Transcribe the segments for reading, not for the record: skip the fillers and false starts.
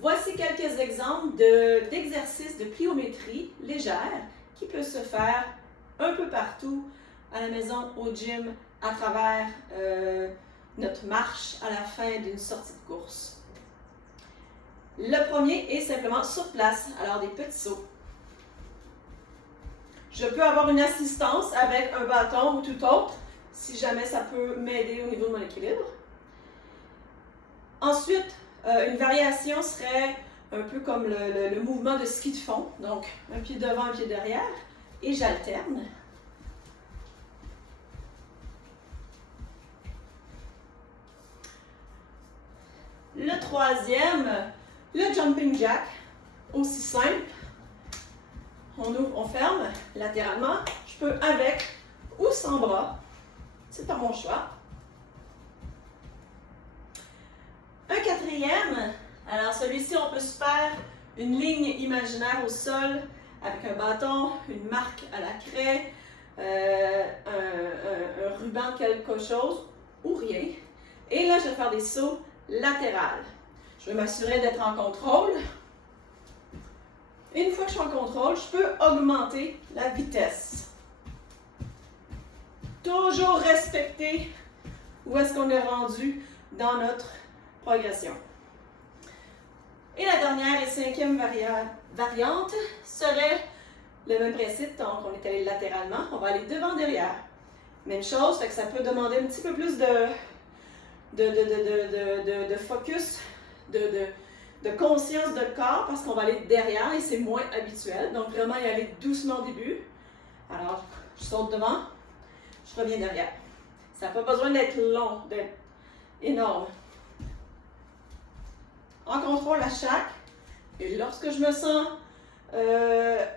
Voici quelques exemples d'exercices de pliométrie légère qui peuvent se faire un peu partout, à la maison, au gym, à travers notre marche à la fin d'une sortie de course. Le premier est simplement sur place, alors des petits sauts. Je peux avoir une assistance avec un bâton ou tout autre, si jamais ça peut m'aider au niveau de mon équilibre. Ensuite, une variation serait un peu comme le mouvement de ski de fond, donc un pied devant, un pied derrière, et j'alterne. Le troisième, le jumping jack, aussi simple. On ouvre, on ferme latéralement. Je peux avec ou sans bras, c'est à mon choix. Un quatrième, alors celui-ci, on peut se faire une ligne imaginaire au sol avec un bâton, une marque à la craie, un ruban quelque chose ou rien. Et là, je vais faire des sauts latérales. Je vais m'assurer d'être en contrôle. Une fois que je suis en contrôle, je peux augmenter la vitesse. Toujours respecter où est-ce qu'on est rendu dans notre progression. Et la dernière et cinquième variante serait le même principe. Donc, on est allé latéralement, on va aller devant, derrière. Même chose, fait que ça peut demander un petit peu plus de focus, de conscience de corps, parce qu'on va aller derrière et c'est moins habituel. Donc, vraiment y aller doucement au début. Alors, je saute devant, je reviens derrière. Ça n'a pas besoin d'être long, d'être énorme. En contrôle à chaque. Et lorsque je me sens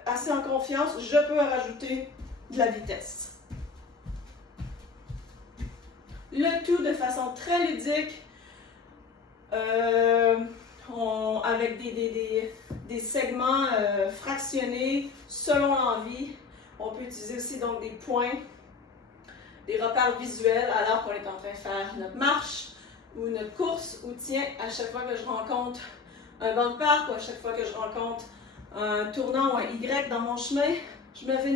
assez en confiance, je peux rajouter de la vitesse. Le tout de façon très ludique, avec des segments fractionnés selon l'envie. On peut utiliser aussi donc des points, des repères visuels alors qu'on est en train de faire notre marche ou notre course, ou tiens, à chaque fois que je rencontre un banc de parc ou à chaque fois que je rencontre un tournant ou un Y dans mon chemin, je me fais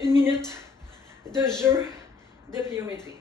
une minute de jeu de pliométrie.